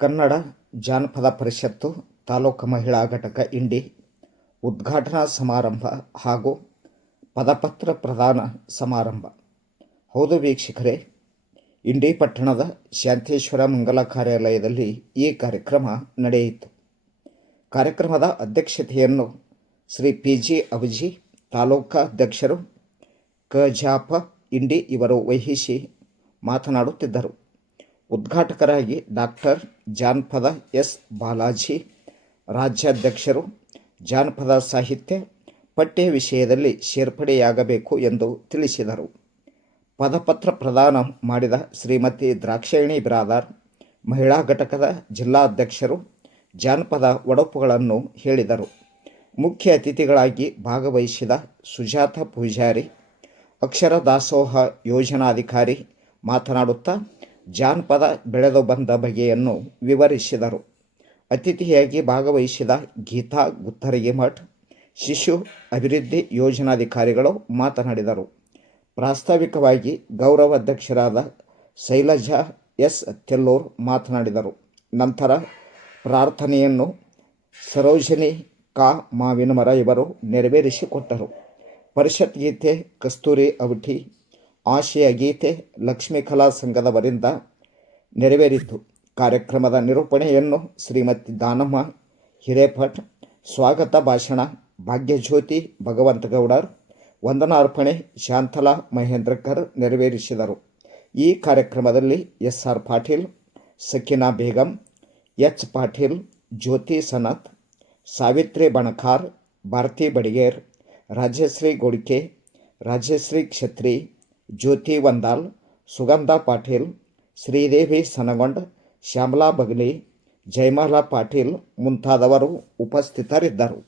ಕನ್ನಡ ಜಾನಪದ ಪರಿಷತ್ತು ತಾಲೂಕು ಮಹಿಳಾ ಘಟಕ ಇಂಡಿ ಉದ್ಘಾಟನಾ ಸಮಾರಂಭ ಹಾಗೂ ಪದಪತ್ರ ಪ್ರದಾನ ಸಮಾರಂಭ. ಹೌದು ವೀಕ್ಷಕರೇ, ಇಂಡಿ ಪಟ್ಟಣದ ಶಾಂತೇಶ್ವರ ಮಂಗಲ ಕಾರ್ಯಾಲಯದಲ್ಲಿ ಈ ಕಾರ್ಯಕ್ರಮ ನಡೆಯಿತು. ಕಾರ್ಯಕ್ರಮದ ಅಧ್ಯಕ್ಷತೆಯನ್ನು ಶ್ರೀ ಪಿ.ಜಿ. ಅಬಜಿ ತಾಲೂಕಾಧ್ಯಕ್ಷರು ಕ.ಜ.ಪ. ಇಂಡಿ ಇವರು ವಹಿಸಿ ಮಾತನಾಡುತ್ತಿದ್ದರು. ಉದ್ಘಾಟಕರಾಗಿ ಡಾಕ್ಟರ್ ಜಾನಪದ ಎಸ್. ಬಾಲಾಜಿ, ರಾಜ್ಯಾಧ್ಯಕ್ಷರು, ಜಾನಪದ ಸಾಹಿತ್ಯ ಪಠ್ಯ ವಿಷಯದಲ್ಲಿ ಸೇರ್ಪಡೆಯಾಗಬೇಕು ಎಂದು ತಿಳಿಸಿದರು. ಪದಪತ್ರ ಪ್ರದಾನ ಮಾಡಿದ ಶ್ರೀಮತಿ ದ್ರಾಕ್ಷಾಯಣಿ ಬಿರಾದಾರ್, ಮಹಿಳಾ ಘಟಕದ ಜಿಲ್ಲಾಧ್ಯಕ್ಷರು, ಜಾನಪದ ಒಡಪುಗಳನ್ನು ಹೇಳಿದರು. ಮುಖ್ಯ ಅತಿಥಿಗಳಾಗಿ ಭಾಗವಹಿಸಿದ ಸುಜಾತ ಪೂಜಾರಿ, ಅಕ್ಷರ ದಾಸೋಹ ಯೋಜನಾಧಿಕಾರಿ ಮಾತನಾಡುತ್ತಾ ಜಾನಪದ ಬೆಳೆದು ಬಂದ ಬಗೆಯನ್ನು ವಿವರಿಸಿದರು. ಅತಿಥಿಯಾಗಿ ಭಾಗವಹಿಸಿದ ಗೀತಾ ಗುತ್ತರಗಿಮಠ್, ಶಿಶು ಅಭಿವೃದ್ಧಿ ಯೋಜನಾಧಿಕಾರಿಗಳು ಮಾತನಾಡಿದರು. ಪ್ರಾಸ್ತಾವಿಕವಾಗಿ ಗೌರವ ಅಧ್ಯಕ್ಷರಾದ ಶೈಲಜಾ ಎಸ್. ತೆಲ್ಲೂರ್ ಮಾತನಾಡಿದರು. ನಂತರ ಪ್ರಾರ್ಥನೆಯನ್ನು ಸರೋಜಿನಿ ಕಾ ಮಾವಿನಮರ ಇವರು ನೆರವೇರಿಸಿಕೊಟ್ಟರು. ಪರಿಷತ್ ಗೀತೆ ಕಸ್ತೂರಿ ಅವಠಿ, ಆಶಯ ಗೀತೆ ಲಕ್ಷ್ಮೀ ಕಲಾ ಸಂಘದವರಿಂದ ನೆರವೇರಿತು. ಕಾರ್ಯಕ್ರಮದ ನಿರೂಪಣೆಯನ್ನು ಶ್ರೀಮತಿ ದಾನಮ್ಮ ಹಿರೇಪಠ್, ಸ್ವಾಗತ ಭಾಷಣ ಭಾಗ್ಯಜ್ಯೋತಿ ಭಗವಂತಗೌಡರ್, ವಂದನಾರ್ಪಣೆ ಶಾಂತಲಾ ಮಹೇಂದ್ರಕರ್ ನೆರವೇರಿಸಿದರು. ಈ ಕಾರ್ಯಕ್ರಮದಲ್ಲಿ ಎಸ್.ಆರ್. ಪಾಟೀಲ್, ಸಕೀನಾ ಬೇಗಂ, ಎಚ್. ಪಾಟೀಲ್, ಜ್ಯೋತಿ ಸನತ್, ಸಾವಿತ್ರಿ ಬಣಕಾರ್, ಭಾರತಿ ಬಡಿಗೇರ್, ರಾಜಶ್ರೀ ಗೋಡ್ಕೆ, ರಾಜಶ್ರೀ ಕ್ಷತ್ರಿ, ಜ್ಯೋತಿ ವಂದಾಲ್, ಸುಗಂಧಾ ಪಾಟೀಲ್, ಶ್ರೀದೇವಿ ಸನಗೊಂಡ್, ಶ್ಯಾಮಲಾ ಬಗಲಿ, ಜಯಮಾಲಾ ಪಾಟೀಲ್ ಮುಂತಾದವರು ಉಪಸ್ಥಿತರಿದ್ದರು.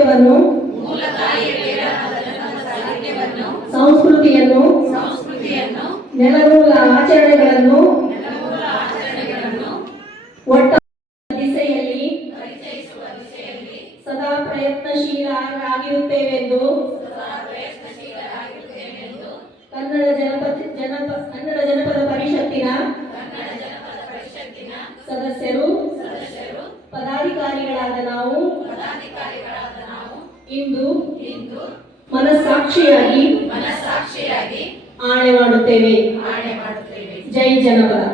ಸಾಹಿತ್ಯವನ್ನು ಸಂಸ್ಕೃತಿಯನ್ನು ನೆಲಮೂಲ ಆಚರಣೆಗಳನ್ನು ಒಟ್ಟ ದಿಸೆಯಲ್ಲಿ ಸದಾ ಪ್ರಯತ್ನಶೀಲರಾಗಿರುತ್ತೇವೆಂದು ಕನ್ನಡ ಜನಪದ ಪರಿಷತ್ತಿನ ಸದಸ್ಯರು ಪದಾಧಿಕಾರಿಗಳಾದ ನಾವು ಇಂದು ಮನಸ್ಸಾಕ್ಷಿಯಾಗಿ ಆಣೆ ಮಾಡುತ್ತೇವೆ. ಜೈ ಜನಪದ.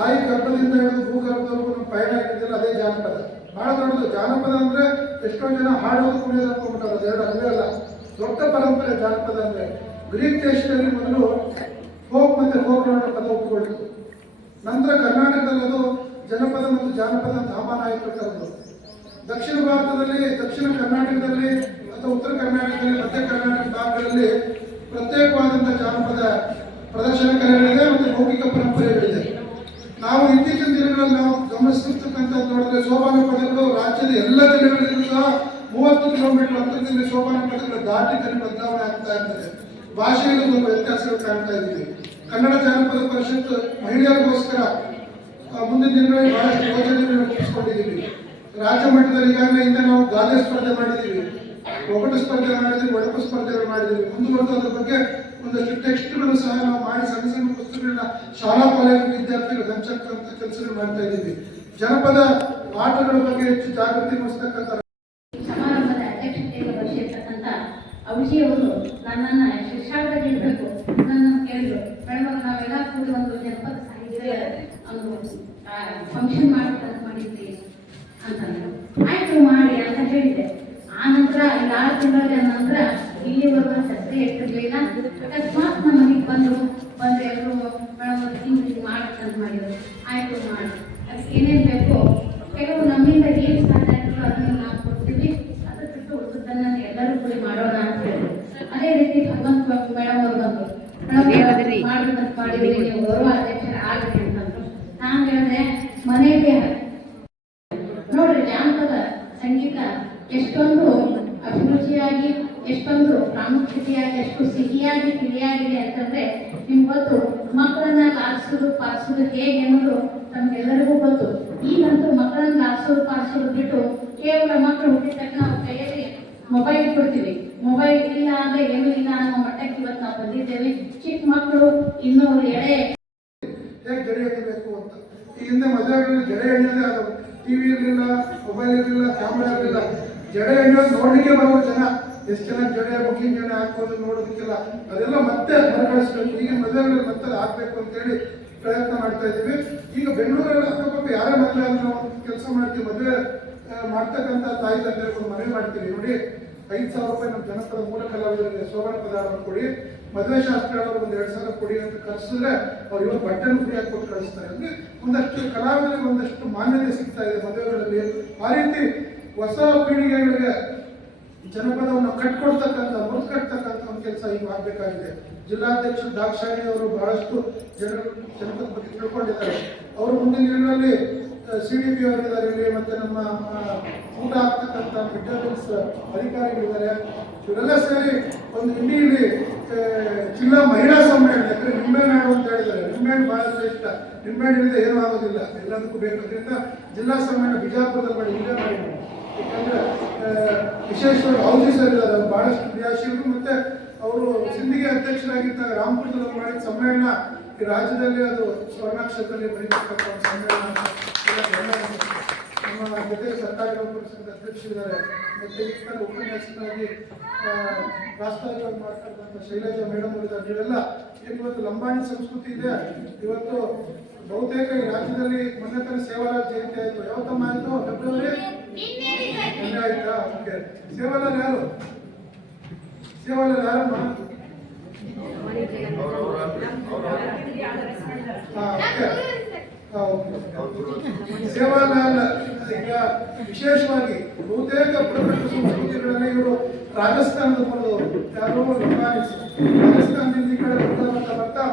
ತಾಯಿ ಗರ್ಭದಿಂದ ಹಿಡಿದು ಭೂಗರ್ಭದವರೆಗೂ ನಮ್ಮ ಪಯಣ ಏನಿದೆಯಲ್ಲ ಅದೇ ಜಾನಪದ. ಬಹಳ ದೊಡ್ಡದು. ಜಾನಪದ ಅಂದ್ರೆ ಎಷ್ಟೋ ಜನ ಹಾಡೋದು ಕುಣಿಯೋದು ಅನ್ಕೊಂಡ್ಬಿಟ್ಟಾರೆ. ಅದೆರಡು ಅಲ್ಲೇ ಅಲ್ಲ, ದೊಡ್ಡ ಪರಂಪರೆ ಜಾನಪದ ಅಂದ್ರೆ. ಗ್ರೀಕ್ ದೇಶದಲ್ಲಿ ಮೊದಲು ಫೋಕ್ ಮತ್ತೆ ಫೋಕ್ ಪದ ಒಪ್ಪಿಕೊಂಡಿತ್ತು. ನಂತರ ಕರ್ನಾಟಕದಲ್ಲಿ ಅದು ಜನಪದ ಮತ್ತು ಜಾನಪದ ಅಂತ ಆಹ್ವಾನ ಆಯ್ತು. ದಕ್ಷಿಣ ಭಾರತದಲ್ಲಿ, ದಕ್ಷಿಣ ಕರ್ನಾಟಕದಲ್ಲಿ ಅಥವಾ ಉತ್ತರ ಕರ್ನಾಟಕದಲ್ಲಿ, ಮಧ್ಯ ಕರ್ನಾಟಕ ಭಾಗಗಳಲ್ಲಿ ಪ್ರತ್ಯೇಕವಾದಂತಹ ಜಾನಪದ ಪ್ರದರ್ಶನ ಕಲೆಗಳಿದೆ ಮತ್ತು ಮೌಖಿಕ ಪರಂಪರೆಗಳಿದೆ. ನಾವು ಇತ್ತೀಚಿನ ದಿನಗಳಲ್ಲಿ ನಾವು ಗಮನಿಸಿರ್ತಕ್ಕಂಥದ್ದು ನೋಡಿದ್ರೆ ಸೋಪಾನ ಪದಗಳು ರಾಜ್ಯದ ಎಲ್ಲ ಜಿಲ್ಲೆಗಳಿಗೂ ಸಹ 30 ಕಿಲೋಮೀಟರ್ ಅಂತರದಲ್ಲಿ ಸೋಪಾನ ಪದಗಳ ದಾಟಿ ಬದಲಾವಣೆ ಆಗ್ತಾ ಇರ್ತದೆ. ಭಾಷೆಯಲ್ಲಿ ಸ್ವಲ್ಪ ವ್ಯತ್ಯಾಸಗಳು ಕಾಣ್ತಾ ಇದ್ದೀವಿ. ಕನ್ನಡ ಜಾನಪದ ಪರಿಷತ್ ಮಹಿಳೆಯರಿಗೋಸ್ಕರ ಮುಂದಿನ ದಿನಗಳಲ್ಲಿ ಬಹಳಷ್ಟು ಯೋಜನೆಗಳನ್ನು ರೂಪಿಸಿಕೊಂಡಿದ್ದೀವಿ. ರಾಜ್ಯ ಮಟ್ಟದಲ್ಲಿ ಈಗಾಗಲೇ ಇಂದ ನಾವು ಗಾದೆ ಸ್ಪರ್ಧೆ ಮಾಡಿದ್ದೀವಿ, ಒಗಟು ಸ್ಪರ್ಧೆ ಮಾಡಿದ್ದೀವಿ, ಒಡಪು ಸ್ಪರ್ಧೆಗಳು ಮಾಡಿದ್ದೀವಿ. ಮುಂದುವರೆದು ಅದ್ರ ಬಗ್ಗೆ ಒಂದಷ್ಟು ಟೆಕ್ಸ್ಟ್ಗಳು ಸಹ ನಾವು ಮಾಡಿ ಸಣ್ಣ ಸಣ್ಣ ಪುಸ್ತಕಗಳನ್ನ ಶಾಲಾ ಕಾಲೇಜು ವಿದ್ಯಾರ್ಥಿಗಳು ಹಂಚಕ್ಕಂತ ಕೆಲಸಗಳು ಮಾಡ್ತಾ ಇದ್ದೀವಿ. ಜನಪದ ಆಟಗಳ ಬಗ್ಗೆ ಹೆಚ್ಚು ಜಾಗೃತಿ ಮೂಡಿಸ್ತಕ್ಕಂಥ ಸಮಾರಂಭದ ಅಧ್ಯಕ್ಷತೆಯನ್ನು ವಹಿಸಿರ್ತಕ್ಕಂಥ ಅವಿಜಿಯವರು ನನ್ನನ್ನು ಶಿಕ್ಷಾರ್ಹಗಿರಬೇಕು ನನ್ನನ್ನು ಕೇಳಿದ್ರು. ಮೇಡಮ್, ನಾವೆಲ್ಲ ಕೂಡಿ ಒಂದು ಜನಪದ ಸಾಹಿತ್ಯ ಫಂಕ್ಷನ್ ಮಾಡಬೇಕಂತ ಮಾಡಿದ್ವಿ ಅಂತಂದ್ರು. ಆಯ್ತು ಮಾಡಿ ಅಂತ ಹೇಳಿದೆ. ಆ ನಂತರ 6 ತಿಂಗಳ ನಂತರ ಇಲ್ಲಿವರೆಗೂ ಸಸ್ಯ ಇಟ್ಟಿರ್ಲಿಲ್ಲ. ಅಕಸ್ಮಾತ್ ನಮ್ಮ ಮನೆಗೆ ಬಂದು ಎಲ್ಲರೂ ಮೇಡಮ್ ಹಿಂಗೆ ಮಾಡಕ್ಕಂತ ಮಾಡಿದ್ರು. ಆಯ್ತು ಮಾಡಿ, ಅದಕ್ಕೆ ಏನೇನು ಬೇಕು ಕೆಲವು ನಮ್ಮಿಂದ ಏನು ಸಾಧ್ಯ ಆಗ್ತದೋ ಅದನ್ನು ನಾವು ಕೊಡ್ತೀವಿ, ಅದ್ರ ಬಿಟ್ಟು ಉಳಿದದ್ದನ್ನು ಎಲ್ಲರೂ ಕೂಡಿ ಮಾಡೋಣ ಅಂತ ಹೇಳಿದ್ರು. ಅದೇ ರೀತಿ ಭಗವಂತ ಮೇಡಮ್ ಅವರು ಬಂದು ಮೇಡಮ್ ಮಾಡ್ಬೇಕಂತ ಮಾಡಿದ್ವಿ, ನೀವು ಗೌರವ ಅಧ್ಯಕ್ಷರ ಆಗಲಿ ಅಂತಂದ್ರು. ನಾನು ಹೇಳಿದೆ ಮನೆಗೆ ನೋಡ್ರಿ, ಜಾನಪದ ಸಂಗೀತ ಎಷ್ಟೊಂದು ಅಭಿರುಚಿಯಾಗಿ, ಎಷ್ಟೊಂದು ಪ್ರಾಮುಖ್ಯತೆಯಾಗಿ, ಎಷ್ಟು ಸಿಹಿಯಾಗಿ ತಿಳಿಯಾಗಿದೆ ಅಂತಂದ್ರೆ ನಿಮ್ಗೆ ಗೊತ್ತು. ಮಕ್ಕಳನ್ನ ಲಾಲಿಸೋದು ಪಾಲಿಸೋದು ಹೇಗೆ ಅನ್ನೋದು ನಮ್ಗೆಲ್ಲರಿಗೂ ಗೊತ್ತು. ಈಗಂತೂ ಮಕ್ಕಳನ್ನ ಲಾಲಿಸೋದು ಪಾಲಿಸೋದು ಬಿಟ್ಟು ಕೇವಲ ಮಕ್ಕಳು ಹುಟ್ಟಿದ ತಕ್ಷಣ ಅವ್ರ ಕೈಯಲ್ಲಿ ಮೊಬೈಲ್ ಕೊಡ್ತೀವಿ. ಮೊಬೈಲ್ ಇಲ್ಲ ಅಂದ್ರೆ ಏನೂ ಇಲ್ಲ ಅನ್ನೋ ಮಟ್ಟಕ್ಕೆ ಇವತ್ತು ನಾವು ಬಂದಿದ್ದೇವೆ. ಚಿಕ್ಕ ಮಕ್ಕಳು ಇನ್ನೂ ಎಳೆ ಹೇಗೆ ಜಡೆ ಎತ್ತಬೇಕು ಅಂತ. ಈ ಹಿಂದೆ ಮದುವೆಗಳಲ್ಲಿ ಜಡೆ ಎಣ್ಣೆದೇ ಆದವು. ಟಿವಿ ಇರಲಿಲ್ಲ, ಮೊಬೈಲ್ ಇರಲಿಲ್ಲ, ಕ್ಯಾಮ್ರಾ ಇರಲಿಲ್ಲ. ಜಡೆ ಎಣ್ಣೆಯೋದು ನೋಡಲಿಕ್ಕೆ ಬರೋ ಜನ ಎಷ್ಟು ಜನ ಜಡೆ ಬುಕ್ಕಿಂಗ್ ಜಡೆ ಹಾಕೋದು ನೋಡೋದಕ್ಕೆಲ್ಲ ಅದೆಲ್ಲ ಮತ್ತೆ ಮರುಕಳಿಸ್ಬೇಕು. ಈಗ ಮದುವೆಗಳಲ್ಲಿ ಮತ್ತೆ ಹಾಕ್ಬೇಕು ಅಂತೇಳಿ ಪ್ರಯತ್ನ ಮಾಡ್ತಾ ಇದ್ದೀವಿ. ಈಗ ಬೆಂಗಳೂರಲ್ಲಿ ಅಕ್ಕಪಕ್ಕ ಯಾರೇ ಮದುವೆ ಆದ್ರೂ ನಾವು ಕೆಲಸ ಮಾಡ್ತೀವಿ. ಮದುವೆ ಮಾಡ್ತಕ್ಕಂಥ ತಾಯಿ ತಂದೆಗೆ ಮನವಿ ಮಾಡ್ತೀವಿ. ನೋಡಿ, 5,000 ರೂಪಾಯಿ ನಮ್ಮ ಜನಪದ ಮೂಲ ಕಲಾವಿದರಿಗೆ ಸೋಮನ ಪದಾರ್ಥ ಕೊಡಿ, ಮದುವೆ ಶಾಸ್ತ್ರ ಹೇಳೋರು 2,000 ಕೊಡಿ ಅಂತ ಕರೆಸಿದ್ರೆ ಅವ್ರು ಇವಾಗ ಬಟ್ಟೆನ ಫ್ರೀ ಆಗಿ ಕೊಟ್ಟು ಕಳಿಸ್ತಾರೆ. ಅಂದ್ರೆ ಒಂದಷ್ಟು ಕಲಾವಿದರಿಗೆ ಒಂದಷ್ಟು ಮಾನ್ಯತೆ ಸಿಗ್ತಾ ಇದೆ ಮದುವೆಗಳಲ್ಲಿ. ಆ ರೀತಿ ಹೊಸ ಪೀಳಿಗೆಗಳಿಗೆ ಜನಪದವನ್ನು ಕಟ್ಕೊಡ್ತಕ್ಕಂಥ, ಮುರಿದು ಕಟ್ತಕ್ಕಂಥ ಒಂದು ಕೆಲಸ ಈಗ ಆಗಬೇಕಾಗಿದೆ. ಜಿಲ್ಲಾಧ್ಯಕ್ಷ ದಾಕ್ಷಾಯಣಿ ಅವರು ಬಹಳಷ್ಟು ಜನಪದ ಬಗ್ಗೆ ತಿಳ್ಕೊಂಡಿದ್ದಾರೆ. ಅವರು ಮುಂದಿನ ದಿನಗಳಲ್ಲಿ CDP ಅವರಿದ್ದಾರೆ ಇಲ್ಲಿ, ಮತ್ತೆ ನಮ್ಮ ಊಟ ಆಗ್ತಕ್ಕಂಥ ಮಿಡ್ ಡೇ ಮೀಲ್ಸ್ ಅಧಿಕಾರಿಗಳಿದ್ದಾರೆ. ಇವರೆಲ್ಲ ಸೇರಿ ಒಂದು ಇಲ್ಲಿ ಜಿಲ್ಲಾ ಮಹಿಳಾ ಸಮ್ಮೇಳನ, ಯಾಕಂದ್ರೆ ನಿಂಬೆಹಣ್ಣು ಅಂತ ಹೇಳಿದ್ದಾರೆ. ನಿಂಬೆಹಣ್ಣು ಬಹಳ ಇಷ್ಟ, ನಿಂಬೆಹಣ್ಣಿಂದ ಏನೂ ಆಗೋದಿಲ್ಲ, ಎಲ್ಲದಕ್ಕೂ ಬೇಕಾದ್ರಿಂದ ಜಿಲ್ಲಾ ಸಮ್ಮೇಳನ ಬಿಜಾಪುರದಲ್ಲಿ ಮಾಡಿ, ಇಲ್ಲೇ ಮಾಡಿ. ಯಾಕಂದ್ರೆ ವಿಶೇಷವಾಗಿ ಹೌಸಿಸರ್ ಇದ್ದಾರೆ, ಬಹಳಷ್ಟು ಕ್ರಿಯಾಶೀಲರು. ಮತ್ತೆ ಅವರು ಸಿಂಧಿಗೆ ಅಧ್ಯಕ್ಷರಾಗಿದ್ದಾಗ ರಾಮಪುರದಲ್ಲಿ ಮಾಡಿದ ಸಮ್ಮೇಳನ ಈ ರಾಜ್ಯದಲ್ಲಿ ಅದು ಸ್ವರ್ಣಾಕ್ಷರದಲ್ಲಿ ಬರೀತಕ್ಕಂಥ ಒಂದು ಸಮ್ಮೇಳನ. ನಮ್ಮ ಜೊತೆ ಸರ್ಕಾರಿ ಪರಿಷತ್ ಅಧ್ಯಕ್ಷರಿದ್ದಾರೆ. ಮತ್ತೆ ಈ ಉಪನ್ಯಾಸಕರಾಗಿ ಪ್ರಾಸ್ತಾವಿಕವಾಗಿ ಮಾಡ್ತಕ್ಕಂಥ ಶೈಲಜಾ ಮೇಡಮ್ ಅವರಿದ್ದಾರೆ. ನೀವೆಲ್ಲ ಇವತ್ತು ಲಂಬಾಣಿ ಸಂಸ್ಕೃತಿ ಇದೆ. ಇವತ್ತು ಬಹುತೇಕ ಈ ರಾಜ್ಯದಲ್ಲಿ ಮೊನ್ನೆ ತನಕ ಸೇವಾಲಾಲ್ ಜಯಂತಿ ಆಯಿತು. ಯಾವತ್ತಮ್ಮ ಆಯಿತು? ಫೆಬ್ರವರಿ ಮೊನ್ನೆ ಆಯ್ತಾ? ಓಕೆ. ಸೇವಾಲಾಲ್ ಯಾರು? ಸೇವಾಲಾಲ್ ಯಾರಮ್ಮ? ಸೇವಾಲಾಲ್ ಈಗ ವಿಶೇಷವಾಗಿ ಬಹುತೇಕ ಪ್ರಮುಖ ಸಂಸ್ಕೃತಿಗಳಲ್ಲಿ ಇವರು ರಾಜಸ್ಥಾನದ ಮೂಲದವರು. ಯಾರು? ರಾಜಸ್ಥಾನದಿಂದ ಈ ಕಡೆ ಬರ್ತಾ